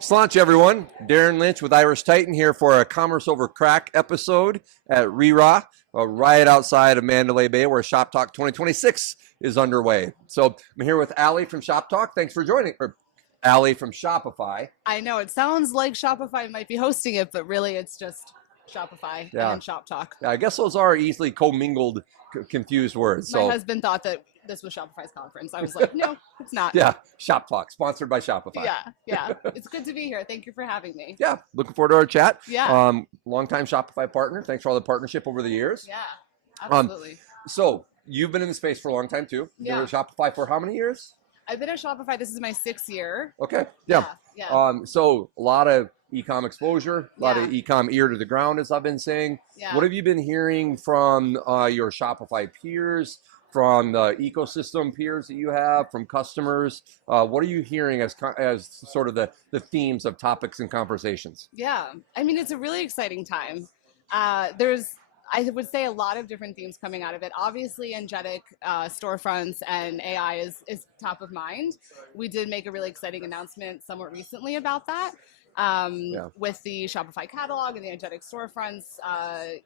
Sláinte, everyone. Darren Lynch with Irish Titan here for a Commerce Over Craic episode at RERA, right outside of Mandalay Bay, where Shop Talk 2026 is underway. So I'm here with Alli from Shop Talk. Thanks for joining. Or Alli from Shopify. I know it sounds like Shopify might be hosting it, but really it's just Shopify and then Shop Talk. Yeah, I guess those are easily commingled, confused words. My husband thought that this was Shopify's conference. I was like, no, it's not. Yeah, Shop Talk, sponsored by Shopify. Yeah. It's good to be here. Thank you for having me. Yeah, looking forward to our chat. Yeah. Longtime Shopify partner. Thanks for all the partnership over the years. Yeah, absolutely. So you've been in the space for a long time too. Yeah. You were at Shopify for how many years? I've been at Shopify. This is my 6th year. Okay. Yeah. So a lot of e-com exposure, a lot of e-com ear to the ground, as I've been saying. Yeah. What have you been hearing from your Shopify peers, from the ecosystem peers that you have, from customers? What are you hearing as sort of the themes of topics and conversations? Yeah. I mean, it's a really exciting time. I would say a lot of different themes coming out of it. Obviously, agentic storefronts and AI is top of mind. We did make a really exciting announcement somewhat recently about that. With the Shopify catalog and the agentic storefronts,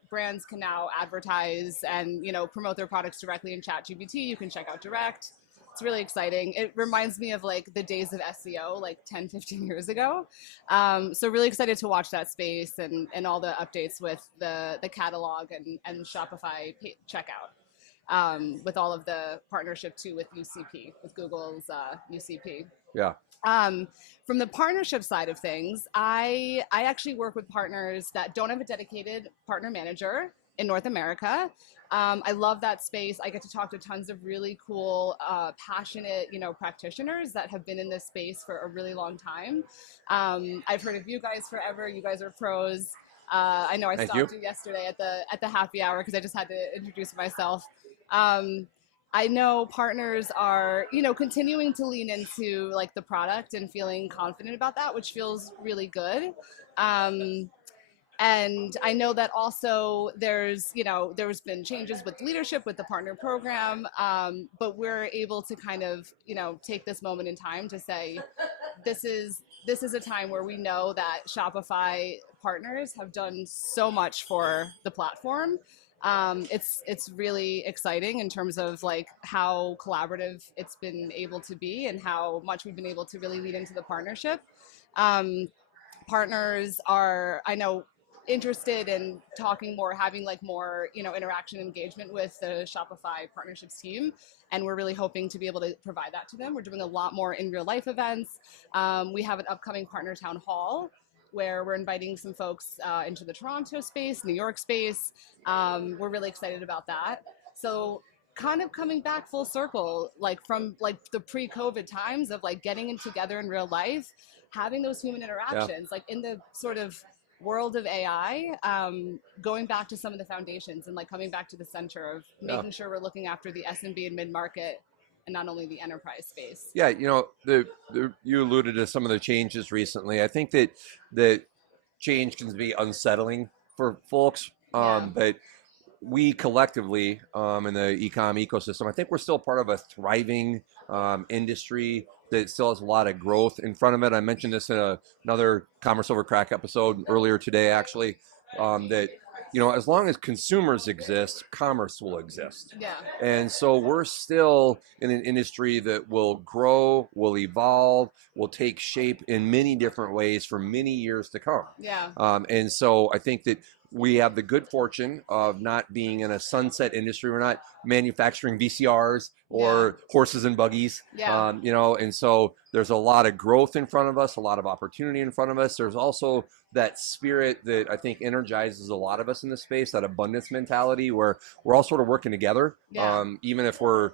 brands can now advertise and promote their products directly in ChatGPT. You can check out direct. It's really exciting. It reminds me of like the days of SEO like 10, 15 years ago. So really excited to watch that space and all the updates with the catalog and Shopify checkout, with all of the partnership too with UCP, with Google's UCP. Yeah. From the partnership side of things, I actually work with partners that don't have a dedicated partner manager in North America. I love that space. I get to talk to tons of really cool, passionate, practitioners that have been in this space for a really long time. I've heard of you guys forever. You guys are pros. I know I stopped you yesterday at the happy hour because I just had to introduce myself. I know partners are, continuing to lean into like the product and feeling confident about that, which feels really good. And I know that also there's been changes with leadership with the partner program, but we're able to kind of, take this moment in time to say, this is a time where we know that Shopify partners have done so much for the platform. It's really exciting in terms of like how collaborative it's been able to be and how much we've been able to really lead into the partnership. Partners are, I know, interested in talking more, having like more, interaction engagement with the Shopify partnerships team. And we're really hoping to be able to provide that to them. We're doing a lot more in real life events. We have an upcoming partner town hall where we're inviting some folks into the Toronto space, New York space. We're really excited about that. So kind of coming back full circle, like from like the pre-COVID times of like getting together in real life, having those human interactions, like in the sort of world of AI, going back to some of the foundations and like coming back to the center of making sure we're looking after the SMB and mid-market and not only the enterprise space. Yeah, you alluded to some of the changes recently. I think that change can be unsettling for folks, but we collectively in the e-com ecosystem, I think we're still part of a thriving industry that still has a lot of growth in front of it. I mentioned this in another Commerce Over Craic episode earlier today, actually, that as long as consumers exist, commerce will exist. Yeah. And so we're still in an industry that will grow, will evolve, will take shape in many different ways for many years to come. Yeah. And so I think that we have the good fortune of not being in a sunset industry. We're not manufacturing VCRs or horses and buggies, and so there's a lot of growth in front of us, a lot of opportunity in front of us. There's also that spirit that I think energizes a lot of us in this space, that abundance mentality where we're all sort of working together, even if we're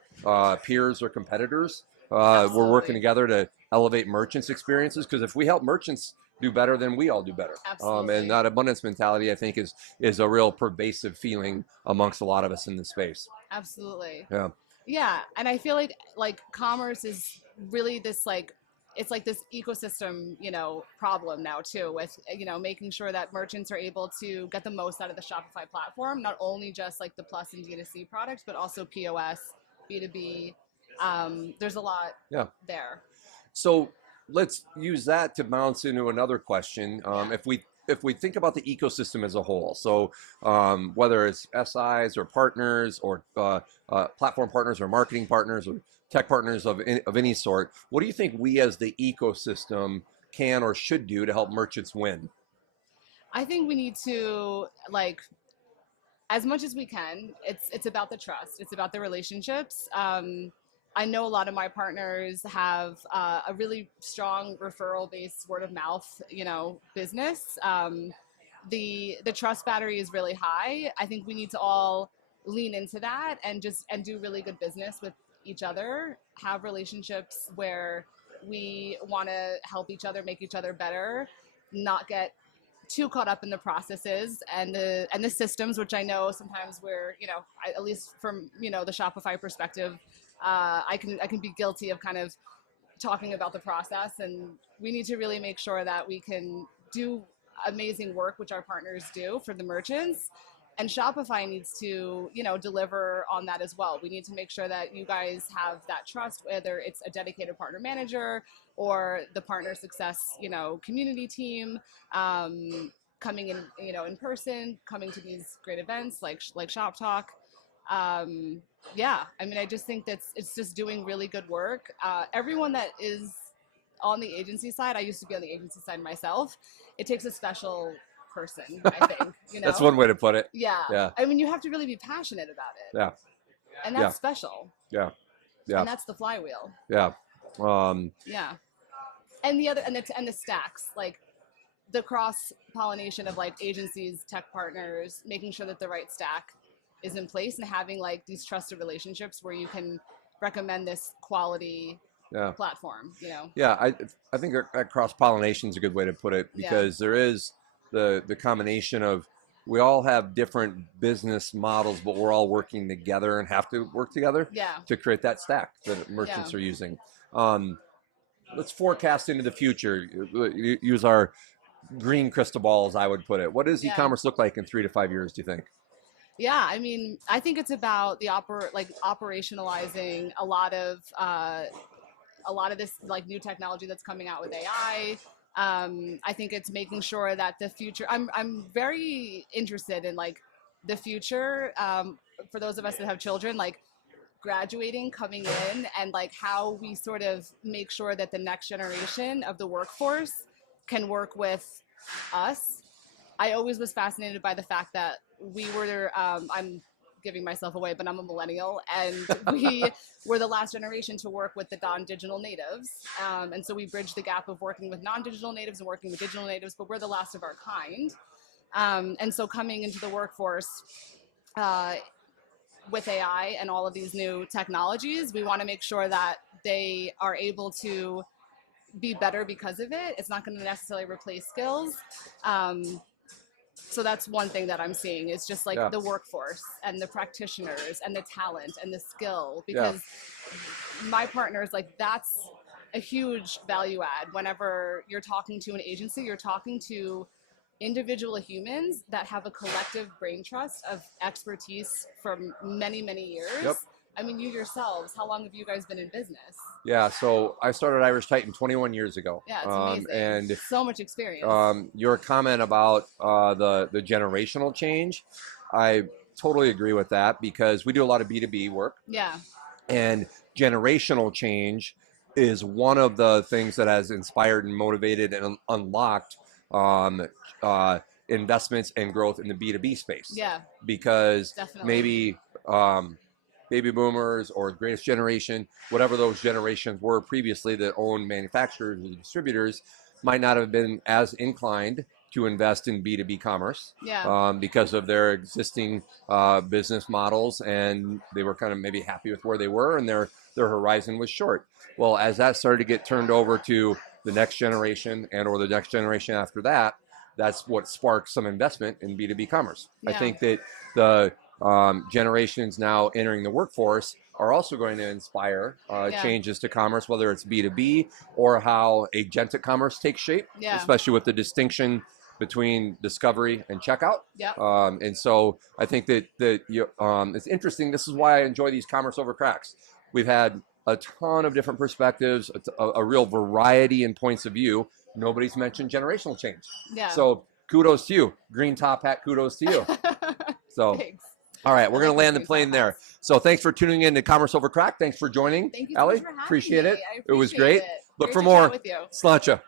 peers or competitors. We're working together to elevate merchants' experiences, because if we help merchants do better, then we all do better. And that abundance mentality, I think, is a real pervasive feeling amongst a lot of us in this space. Absolutely. Yeah. Yeah, and I feel like commerce is really this like, it's like this ecosystem, problem now too, with, making sure that merchants are able to get the most out of the Shopify platform, not only just like the Plus and D2C products, but also POS, B2B. There's a lot there. So let's use that to bounce into another question. If we think about the ecosystem as a whole, so whether it's SIs or partners or platform partners or marketing partners or tech partners of any sort, what do you think we as the ecosystem can or should do to help merchants win? I think we need to, like, as much as we can, it's about the trust. It's about the relationships. I know a lot of my partners have a really strong referral-based word of mouth, business. The trust battery is really high. I think we need to all lean into that and do really good business with each other. Have relationships where we want to help each other, make each other better, not get too caught up in the processes and the systems, which I know sometimes we're, at least from the Shopify perspective, I can be guilty of kind of talking about the process, and we need to really make sure that we can do amazing work, which our partners do for the merchants. And Shopify needs to, deliver on that as well. We need to make sure that you guys have that trust, whether it's a dedicated partner manager or the partner success, community team, coming in, in person, coming to these great events like Shop Talk. I just think that it's just doing really good work. Everyone that is on the agency side, I used to be on the agency side myself. It takes a special person, I think. That's one way to put it. Yeah. I mean, you have to really be passionate about it. Yeah. And that's special. Yeah. And that's the flywheel. Yeah. Yeah. And the stacks, like the cross pollination of like agencies, tech partners, making sure that the right stack is in place and having like these trusted relationships where you can recommend this quality platform, Yeah, I think that cross-pollination is a good way to put it, because there is the combination of, we all have different business models, but we're all working together and have to work together to create that stack that merchants are using. Let's forecast into the future. Use our green crystal ball, as I would put it. What does e-commerce look like in 3 to 5 years, do you think? Yeah, I mean, I think it's about the operationalizing a lot of this like new technology that's coming out with AI. I think it's making sure that the future. I'm very interested in like the future. For those of us that have children, like graduating, coming in, and like how we sort of make sure that the next generation of the workforce can work with us. I always was fascinated by the fact that we were, I'm giving myself away, but I'm a millennial, and we were the last generation to work with the non-digital natives. And so we bridged the gap of working with non-digital natives and working with digital natives, but we're the last of our kind. And so coming into the workforce with AI and all of these new technologies, we want to make sure that they are able to be better because of it. It's not going to necessarily replace skills. So that's one thing that I'm seeing is just like the workforce and the practitioners and the talent and the skill, because my partners, like that's a huge value add. Whenever you're talking to an agency, you're talking to individual humans that have a collective brain trust of expertise for many, many years. I mean, you yourselves, how long have you guys been in business? Yeah, so I started Irish Titan 21 years ago. Yeah, it's amazing. And so much experience. Your comment about the generational change, I totally agree with that, because we do a lot of B2B work. Yeah. And generational change is one of the things that has inspired and motivated and unlocked investments and growth in the B2B space. Yeah. Because maybe baby boomers or greatest generation, whatever those generations were previously that owned manufacturers and distributors, might not have been as inclined to invest in B2B commerce because of their existing business models, and they were kind of maybe happy with where they were, and their horizon was short. Well, as that started to get turned over to the next generation and or the next generation after that, that's what sparked some investment in B2B commerce. I think that the generations now entering the workforce are also going to inspire changes to commerce, whether it's B2B or how agentic commerce takes shape, especially with the distinction between discovery and checkout. And so I think that it's interesting. This is why I enjoy these Commerce Over Cracks. We've had a ton of different perspectives, a real variety in points of view. Nobody's mentioned generational change. Yeah. So kudos to you. Green top hat, kudos to you. So, Thanks. All right, we're going to land the plane there. So thanks for tuning in to Commerce Over Crack. Thanks for joining. Thank you Alli. So much for having Appreciate me. it. I appreciate It was great. it. Look Great for to more. chat with you. Sláinte.